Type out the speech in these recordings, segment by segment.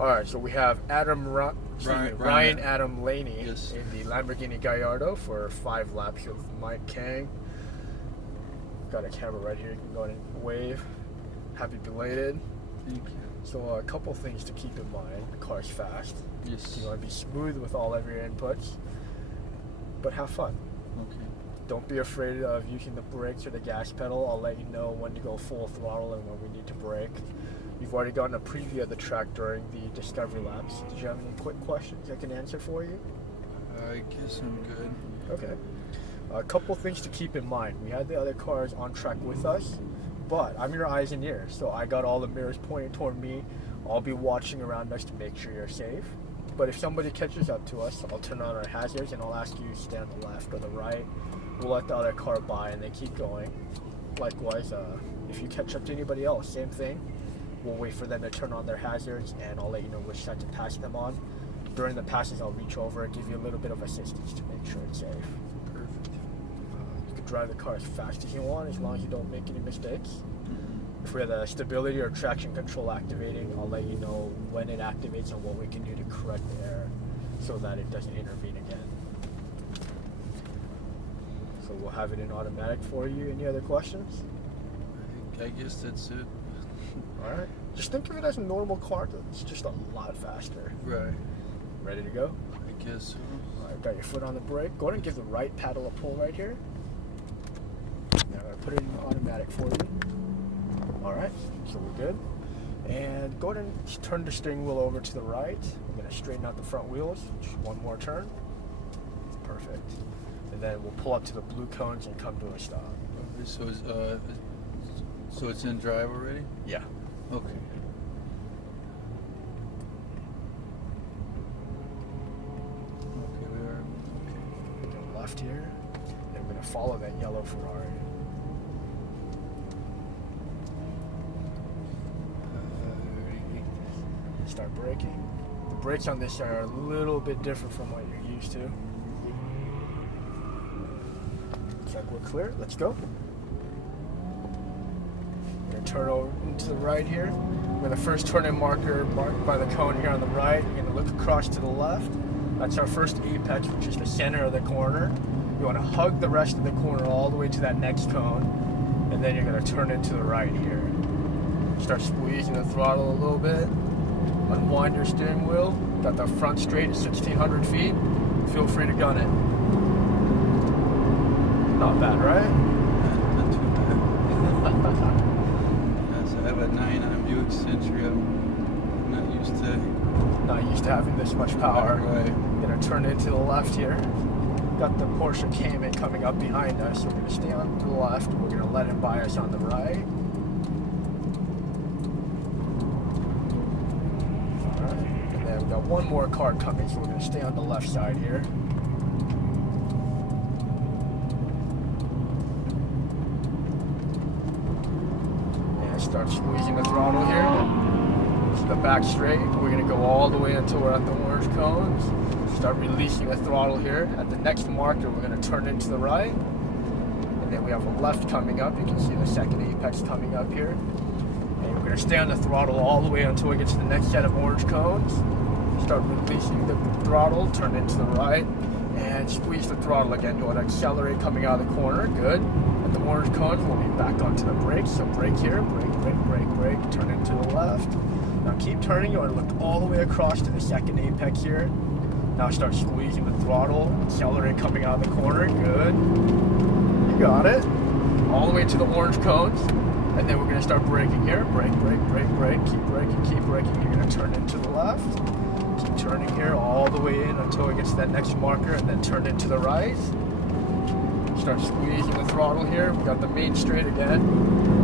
All right, so we have Ryan Adam Laney Yes. in the Lamborghini Gallardo for 5 laps with Mike Kang. Got a camera right here. You can go ahead and wave. Happy belated. Thank you. So a couple things to keep in mind. The car's fast. Yes. You want to be smooth with all of your inputs, but have fun. Okay. Don't be afraid of using the brakes or the gas pedal. I'll let you know when to go full throttle and when we need to brake. You've already gotten a preview of the track during the discovery laps. Did you have any quick questions I can answer for you? I guess I'm good. Okay. A couple things to keep in mind. We had the other cars on track with us, but I'm your eyes and ears, so I got all the mirrors pointed toward me. I'll be watching around us to make sure you're safe. But if somebody catches up to us, I'll turn on our hazards and I'll ask you to stay on the left or the right. We'll let the other car by and they keep going. Likewise, if you catch up to anybody else, same thing. We'll wait for them to turn on their hazards and I'll let you know which side to pass them on. During the passes, I'll reach over and give you a little bit of assistance to make sure it's safe. Perfect. You can drive the car as fast as you want as long as you don't make any mistakes. Mm-hmm. If we have the stability or traction control activating, I'll let you know when it activates and what we can do to correct the error so that it doesn't intervene again. So we'll have it in automatic for you. Any other questions? I guess that's it. Alright. Just think of it as a normal car that's just a lot faster. Right. Ready to go? I guess so. Alright, got your foot on the brake. Go ahead and give the right paddle a pull right here. Now I'm going to put it in automatic for you. Alright, so we're good. And go ahead and turn the steering wheel over to the right. We're going to straighten out the front wheels. Just one more turn. Perfect. And then we'll pull up to the blue cones and come to a stop. Okay, so it's in drive already? Yeah. Okay. Okay, we are. Okay. We're going left here. And we're going to follow that yellow Ferrari. Start braking. The brakes on this are a little bit different from what you're used to. Looks like we're clear. Let's go. We're going to turn over to the right here. We're going to first turn in marker marked by the cone here on the right. We're going to look across to the left. That's our first apex, which is the center of the corner. You want to hug the rest of the corner all the way to that next cone. And then you're going to turn it to the right here. Start squeezing the throttle a little bit. Unwind your steering wheel. Got the front straight at 1,600 feet. Feel free to gun it. Not bad, right? Not too bad. Yes, I have a 9 on a Buick Century. I'm not used to having this much power. Right. We're gonna turn into the left here. Got the Porsche Cayman coming up behind us. So we're gonna stay on to the left. We're gonna let him by us on the right. We've got one more car coming, so we're going to stay on the left side here. And start squeezing the throttle here. To the back straight. We're going to go all the way until we're at the orange cones. Start releasing the throttle here. At the next marker, we're going to turn into the right. And then we have a left coming up. You can see the second apex coming up here. And we're going to stay on the throttle all the way until we get to the next set of orange cones. Start releasing the throttle, turn into the right, and squeeze the throttle again. You want to accelerate coming out of the corner. Good. At the orange cones, we'll be back onto the brakes. So brake here, brake, turn into the left. Now keep turning. You want to look all the way across to the second apex here. Now start squeezing the throttle, accelerate coming out of the corner. Good. You got it. All the way to the orange cones. And then we're going to start braking here. Brake. Keep braking. You're going to turn into the left. Keep turning here all the way in until it gets to that next marker and then turn into the right. Start squeezing the throttle here. We got the main straight again.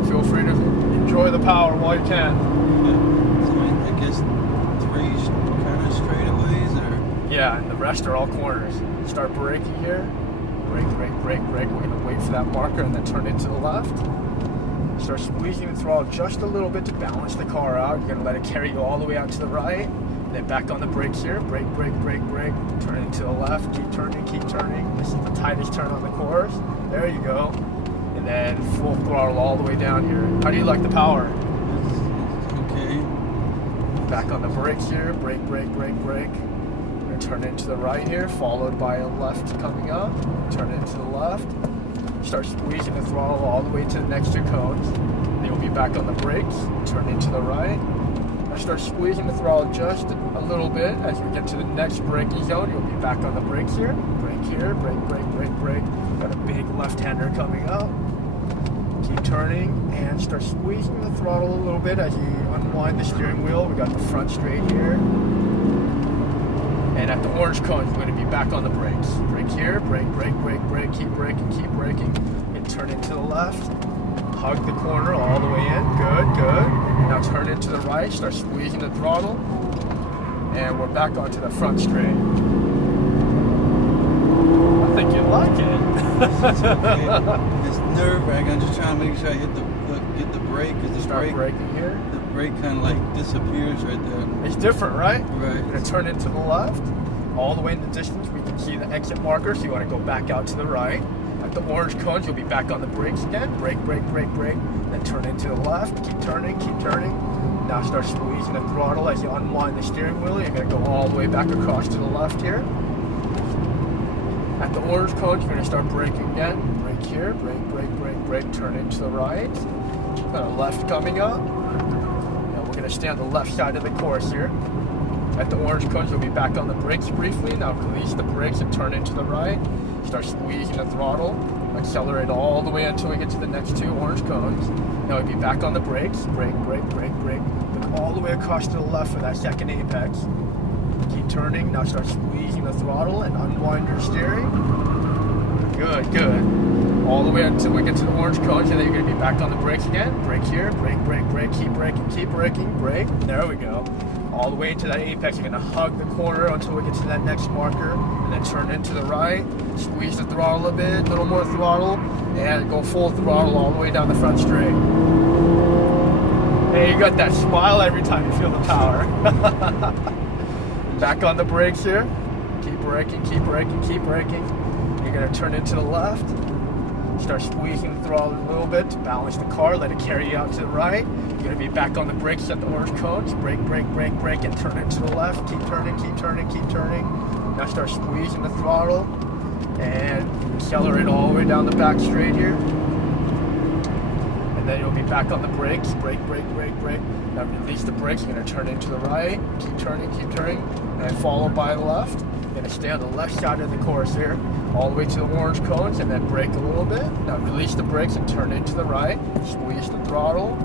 Feel free to enjoy the power while you can. Yeah. So I guess 3 kind of straightaways or? Yeah, and the rest are all corners. Start braking here. Brake. We're going to wait for that marker and then turn into the left. Start squeezing the throttle just a little bit to balance the car out. You're going to let it carry you all the way out to the right. And then back on the brakes here. Brake. Turn it to the left. Keep turning. This is the tightest turn on the course. There you go. And then full throttle all the way down here. How do you like the power? Okay. Back on the brakes here. Brake, brake, brake, brake. We're going to turn into the right here, followed by a left coming up. Turn it to the left. Start squeezing the throttle all the way to the next two cones. Then you'll be back on the brakes. Turn into the right. Now start squeezing the throttle just a little bit. As we get to the next braking zone, you'll be back on the brakes here. Brake here. Brake, brake, brake, brake. Got a big left-hander coming up. Keep turning and start squeezing the throttle a little bit as you unwind the steering wheel. We got the front straight here. And at the orange cones, we're going to be back on the brakes. Brake here, brake, brake, brake, brake. Keep braking, keep braking. And turn it to the left. Hug the corner all the way in. Good, good. Now turn it to the right. Start squeezing the throttle. And we're back onto the front straight. I think you like it. It's okay. It's nerve-wracking. I'm just trying to make sure I get the brake, because the brake, braking here. the brake kind of like disappears right there. It's different, right? Right. We're going to turn it to the left. All the way in the distance, we can see the exit marker, so you want to go back out to the right. At the orange cones, you'll be back on the brakes again. Brake, brake, brake, brake. Then turn it to the left. Keep turning, keep turning. Now start squeezing the throttle as you unwind the steering wheel. You're going to go all the way back across to the left here. At the orange cones, you're going to start braking again. Brake here, brake, brake, brake, brake. Turn it to the right. Got a left coming up. Now we're going to stay on the left side of the course here. At the orange cones, you'll be back on the brakes briefly. Now release the brakes and turn into the right. Start squeezing the throttle. Accelerate all the way until we get to the next two orange cones. Now we'll be back on the brakes. Brake, brake, brake, brake. Look all the way across to the left for that second apex. Keep turning. Now start squeezing the throttle and unwind your steering. Good, good. All the way until we get to the orange cones, and then you're going to be back on the brakes again. Brake here, brake, brake, brake. Keep braking, brake. There we go. All the way to that apex, you're going to hug the corner until we get to that next marker, and then turn into the right. Squeeze the throttle a bit, a little more throttle, and go full throttle all the way down the front straight. Hey, you got that smile every time you feel the power. Back on the brakes here. Keep braking, keep braking, keep braking. You're going to turn into the left. Start squeezing the throttle a little bit to balance the car. Let it carry you out to the right. You're going to be back on the brakes at the orange cones. Brake, brake, brake, brake, and turn it to the left. Keep turning, keep turning, keep turning. Now start squeezing the throttle and accelerate all the way down the back straight here. And then you'll be back on the brakes. Brake, brake, brake, brake. Now release the brakes. You're going to turn into the right. Keep turning, and follow by the left. You're going to stay on the left side of the course here, all the way to the orange cones, and then brake a little bit. Now release the brakes and turn into the right. Squeeze the throttle,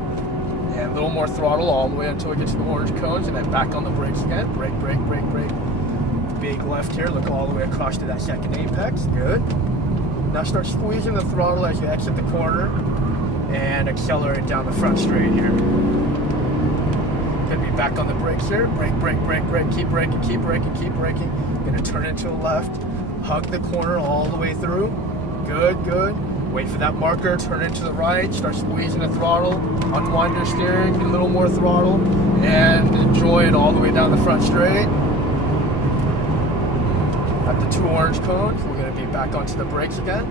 and a little more throttle all the way until we get to the orange cones, and then back on the brakes again. Brake, brake, brake, brake. Big left here. Look all the way across to that second apex. Good. Now start squeezing the throttle as you exit the corner, and accelerate down the front straight here. Gonna be back on the brakes here. Brake, brake, brake, brake. Keep braking, keep braking, keep braking. Gonna turn it to the left. Hug the corner all the way through. Good, good. Wait for that marker. Turn it to the right. Start squeezing the throttle. Unwind your steering. Get a little more throttle, and enjoy it all the way down the front straight. At the two orange cones, we're gonna be back onto the brakes again.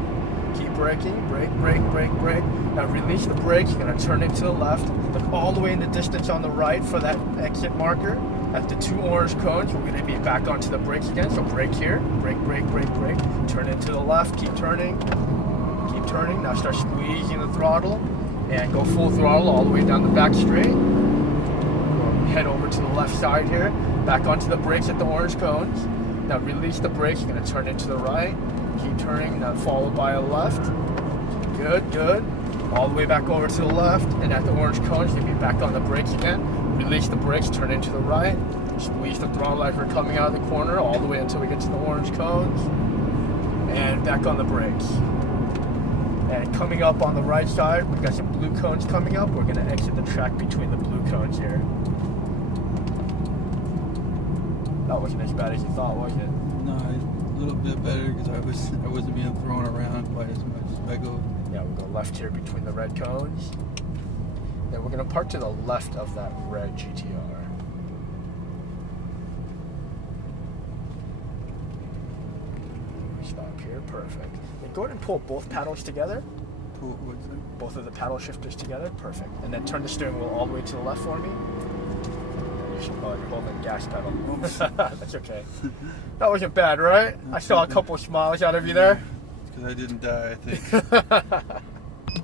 Keep braking, brake, brake, brake, brake. Now release the brakes, you're going to turn it to the left. Look all the way in the distance on the right for that exit marker. At the two orange cones, we're going to be back onto the brakes again. So brake here, brake, brake, brake, brake. Turn it to the left, keep turning. Keep turning. Now start squeezing the throttle and go full throttle all the way down the back straight. We'll head over to the left side here. Back onto the brakes at the orange cones. Now release the brakes, you're going to turn it to the right. Keep turning, now followed by a left. Good, good. All the way back over to the left, and at the orange cones, you'll be back on the brakes again. Release the brakes, turn into the right. Squeeze the throttle as we're coming out of the corner, all the way until we get to the orange cones. And back on the brakes. And coming up on the right side, we've got some blue cones coming up. We're going to exit the track between the blue cones here. That wasn't as bad as you thought, was it? No, a little bit better because I wasn't being thrown around quite as much as I go. Yeah, we'll go left here between the red cones. Then we're going to park to the left of that red GTR. Stop here, perfect. Then go ahead and pull both paddles together. Pull, what's that? Both of the paddle shifters together, perfect. And then turn the steering wheel all the way to the left for me. Oh, you're holding the gas pedal. Oops. That's okay. That wasn't bad, right? I saw a couple of smiles out of you there. Because I didn't die, I think.